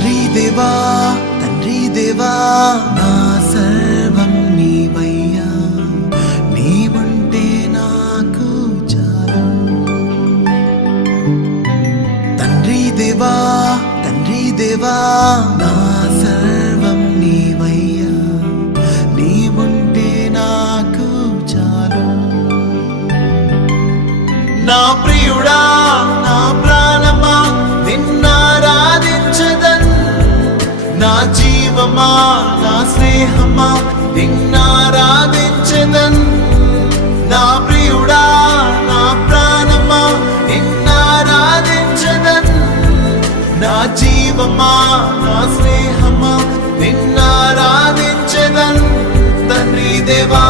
తండ్రి దేవా నా సర్వం నీవయ్యా, నీవుంటే నాకు చాలు. తండ్రి దేవా నా సర్వం నీవయ్యా, నీవుంటే నాకు చాలు. నా ప్రియుడా నా ప్రాణమా నిన్నారాధించదన్, నా జీవమా నా స్నేహమా నిన్నారాధించదన్. నా ప్రియుడా నా ప్రాణమా నిన్నారాధించదన్, నా జీవమా నా స్నేహమా నిన్నారాధించదన్. తండ్రి దేవా